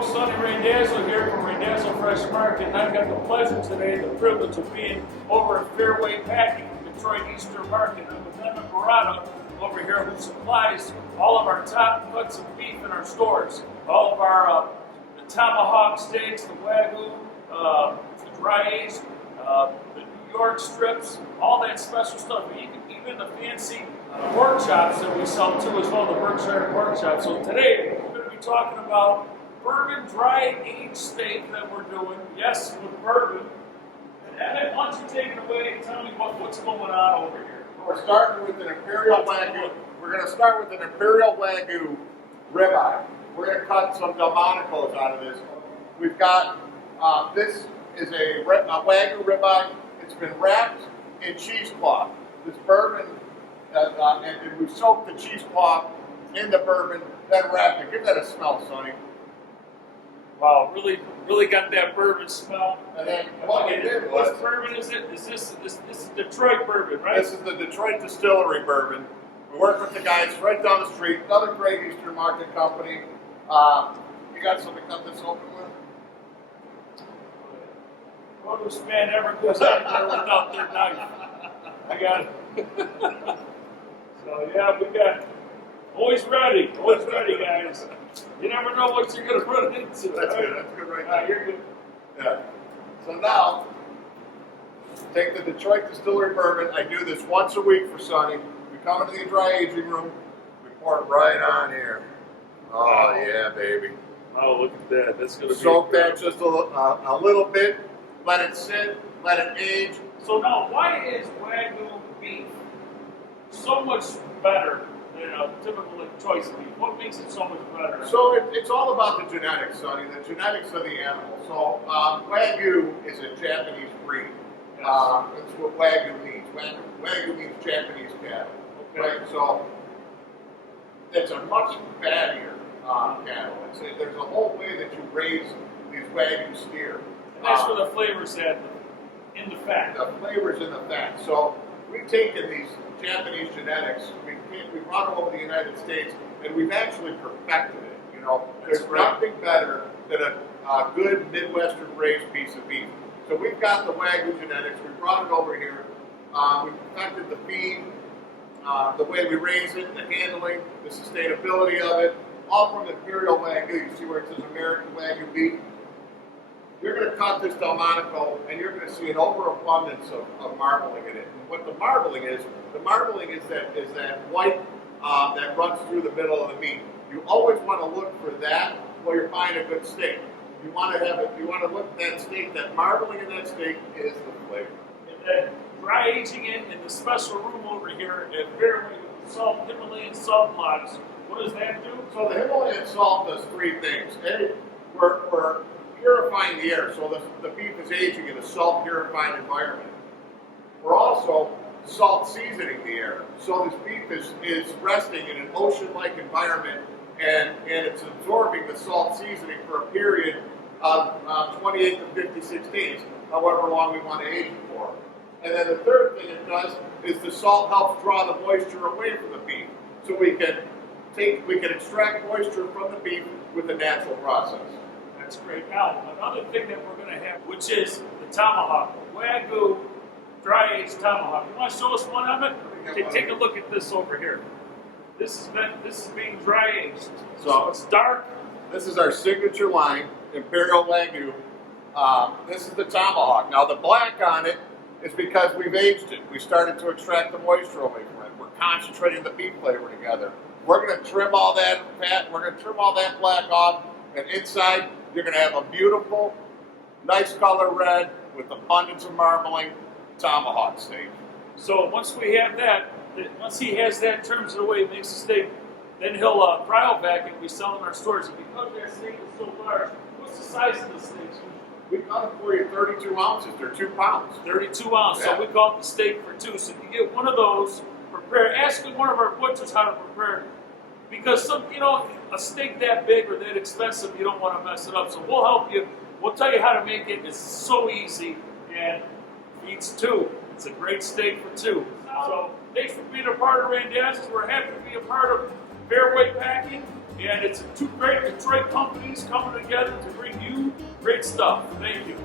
folks, Sonny Randazzo here from Randazzo Fresh Market, and I've got the pleasure today, the privilege of being over at Fairway Packing, Detroit Eastern Market. I'm with Emmett Barata over here who supplies all of our top cuts of beef in our stores. All of our the tomahawk steaks, the Wagyu, the dry aged, the New York strips, all that special stuff, even the fancy pork chops that we sell too as well, the Berkshire pork chops. So today we're going to be talking about bourbon dry aged steak that we're doing. Yes, with bourbon. And Emmett, why don't you take it away and tell me what's going on over here? We're starting with an Imperial Wagyu. We're going to start with an Imperial Wagyu ribeye. We're going to cut some Delmonico's out of this. We've got, this is a Wagyu ribeye. It's been wrapped in cheesecloth. This bourbon, and we've soaked the cheesecloth in the bourbon, then wrapped it. Give that a smell, Sonny. Wow, really got that bourbon smell. And then what we did was, what bourbon is it? This is Detroit bourbon, right? This is the Detroit Distillery bourbon. We work with the guys right down the street. Another great Eastern Market company. You got something to cut this open with? Produce man never goes out there without their knife. I got it. So yeah, we got always ready, guys. You never know what you're going to run into. That's good. That's good right there. You're good. Yeah. So now, take the Detroit Distillery bourbon. I do this once a week for Sonny. We come into the dry aging room. We pour it right on here. Oh yeah, baby. Oh, look at that. That's going to be soak that just a little bit. Let it sit. Let it age. So now, why is Wagyu beef so much better than a typical choice beef? What makes it so much better? So it's all about the genetics, Sonny. The genetics of the animal. So Wagyu is a Japanese breed. Yes. That's what Wagyu means. Wagyu means Japanese cattle. Okay. Right? So it's a much fattier cattle. There's a whole way that you raise these Wagyu steer. And that's where the flavor's at, in the fat. The flavor's in the fat. So we've taken these Japanese genetics, we brought them over to the United States, and we've actually perfected it. You know, there's nothing better than a good Midwestern raised piece of beef. So we've got the Wagyu genetics. We brought it over here. We perfected the feed, the way we raise it, the handling, the sustainability of it, all from Imperial Wagyu. You see where it says American Wagyu beef? You're going to cut this Delmonico, and you're going to see an overabundance of marbling in it. And what the marbling is that white that runs through the middle of the meat. You always want to look for that while you're buying a good steak. You want to have it. You want to look at that steak. That marbling in that steak is the flavor. And then dry aging it in the special room over here at Fairway with salt, Himalayan salt blocks. What does that do? So the Himalayan salt does three things. A, we're purifying the air, so the beef is aging in a salt purifying environment. We're also salt seasoning the air, so this beef is resting in an ocean-like environment, and it's absorbing the salt seasoning for a period of 28 to 56 days, however long we want to age it for. And then the third thing it does is the salt helps draw the moisture away from the beef, so we can extract moisture from the beef with a natural process. That's great. Now, another thing that we're going to have, which is the tomahawk, Wagyu dry aged tomahawk. You want to show us one of it? Take a look at this over here. This is being dry aged. So it's dark. This is our signature line, Imperial Wagyu. This is the tomahawk. Now the black on it is because we've aged it. We started to extract the moisture away from it. We're concentrating the beef flavor together. We're going to trim all that fat. We're going to trim all that black off, and inside you're going to have a beautiful, nice color red with abundance of marbling tomahawk steak. So once we have that, once he has that, trims it away, makes a steak, then he'll cryo vac it. We sell in our stores. And because that steak is so large, what's the size of the steaks? We cut them for you 32 ounces. They're 2 pounds. 32 ounces. Yeah. So we call it the steak for two. So if you get one of those, prepare. Ask one of our butchers how to prepare. Because a steak that big or that expensive, you don't want to mess it up. So we'll help you. We'll tell you how to make it. It's so easy and feeds two. It's a great steak for two. So thanks for being a part of Randazzo's. We're happy to be a part of Fairway Packing. And it's two great Detroit companies coming together to bring you great stuff. Thank you.